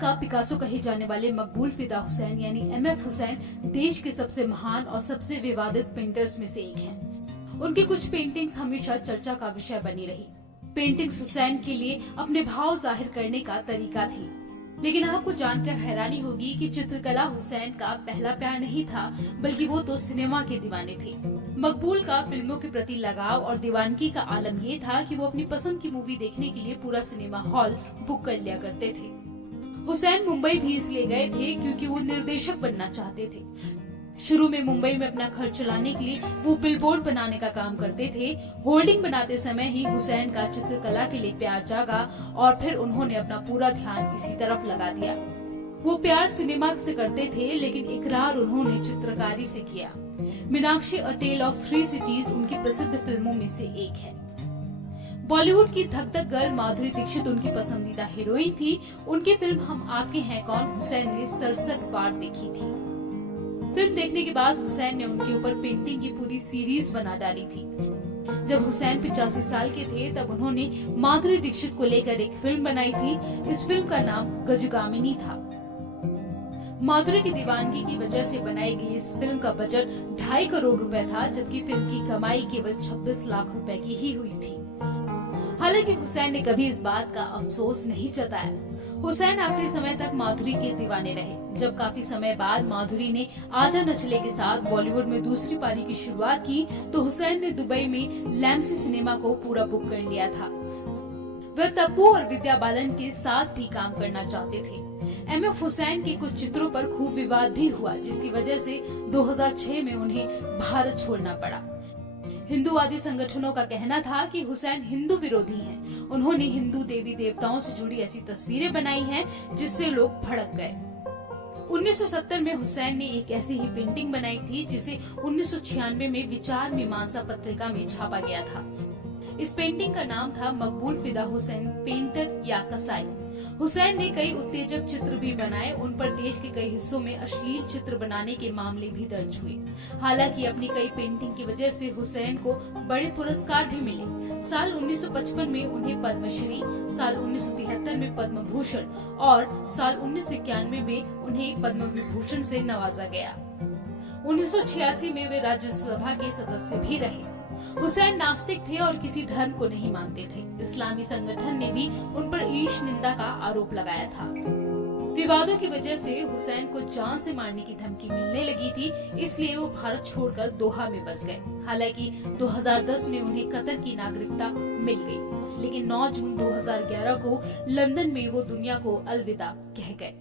का पिकासो कहे जाने वाले मकबूल फिदा हुसैन यानी MF हुसैन देश के सबसे महान और सबसे विवादित पेंटर्स में से एक हैं। उनकी कुछ पेंटिंग्स हमेशा चर्चा का विषय बनी रही। पेंटिंग्स हुसैन के लिए अपने भाव जाहिर करने का तरीका थी। लेकिन आपको जानकर हैरानी होगी कि चित्रकला हुसैन का पहला प्यार नहीं था, बल्कि वो तो सिनेमा के दीवाने थे। मकबूल का फिल्मों के प्रति लगाव और दीवानगी का आलम ये था कि वो अपनी पसंद की मूवी देखने के लिए पूरा सिनेमा हॉल बुक कर लिया करते थे। हुसैन मुंबई भी इसलिए गए थे क्योंकि वो निर्देशक बनना चाहते थे। शुरू में मुंबई में अपना खर्च चलाने के लिए वो बिलबोर्ड बनाने का काम करते थे। होर्डिंग बनाते समय ही हुसैन का चित्रकला के लिए प्यार जागा और फिर उन्होंने अपना पूरा ध्यान इसी तरफ लगा दिया। वो प्यार सिनेमा से करते थे, लेकिन इकरार उन्होंने चित्रकारी से किया। मीनाक्षी अ टेल ऑफ थ्री सिटीज उनकी प्रसिद्ध फिल्मों में से एक है। बॉलीवुड की धक धक गर्ल माधुरी दीक्षित उनकी पसंदीदा हीरोइन थी। उनकी फिल्म हम आपके हैं कौन हुसैन ने 67 बार देखी थी। फिल्म देखने के बाद हुसैन ने उनके ऊपर पेंटिंग की पूरी सीरीज बना डाली थी। जब हुसैन 85 साल के थे तब उन्होंने माधुरी दीक्षित को लेकर एक फिल्म बनाई थी। इस फिल्म का नाम गजगामिनी था। माधुरी की दीवानगी की वजह से बनाई गई इस फिल्म का बजट 2.5 करोड़ रुपए था, जबकि फिल्म की कमाई केवल 26 लाख रुपए की ही हुई थी। हालांकि हुसैन ने कभी इस बात का अफसोस नहीं जताया। हुसैन आखिरी समय तक माधुरी के दीवाने रहे। जब काफी समय बाद माधुरी ने आजा न चले के साथ बॉलीवुड में दूसरी पारी की शुरुआत की तो हुसैन ने दुबई में लैम्सी सिनेमा को पूरा बुक कर लिया था। वह तब्बू और विद्या बालन के साथ भी काम करना चाहते थे। MF हुसैन के कुछ चित्रों पर खूब विवाद भी हुआ, जिसकी वजह से 2006 में उन्हें भारत छोड़ना पड़ा। हिंदूवादी संगठनों का कहना था कि हुसैन हिंदू विरोधी हैं। उन्होंने हिंदू देवी देवताओं से जुड़ी ऐसी तस्वीरें बनाई हैं जिससे लोग भड़क गए। 1970 में हुसैन ने एक ऐसी ही पेंटिंग बनाई थी जिसे 1996 में विचार मीमांसा पत्रिका में छापा गया था। इस पेंटिंग का नाम था मकबूल फिदा हुसैन पेंटर या कसाई। हुसैन ने कई उत्तेजक चित्र भी बनाए। उन पर देश के कई हिस्सों में अश्लील चित्र बनाने के मामले भी दर्ज हुए। हालांकि अपनी कई पेंटिंग की वजह से हुसैन को बड़े पुरस्कार भी मिले। साल 1955 में उन्हें पद्मश्री, साल 1973 में पद्म भूषण और साल 1991 में उन्हें पद्म विभूषण से नवाजा गया। 1986 में वे राज्यसभा के सदस्य भी रहे। हुसैन नास्तिक थे और किसी धर्म को नहीं मानते थे। इस्लामी संगठन ने भी उन पर ईश निंदा का आरोप लगाया था। विवादों की वजह से हुसैन को जान से मारने की धमकी मिलने लगी थी, इसलिए वो भारत छोड़कर दोहा में बस गए। हालांकि 2010 में उन्हें कतर की नागरिकता मिल गई, लेकिन 9 जून 2011 को लंदन में वो दुनिया को अलविदा कह गए।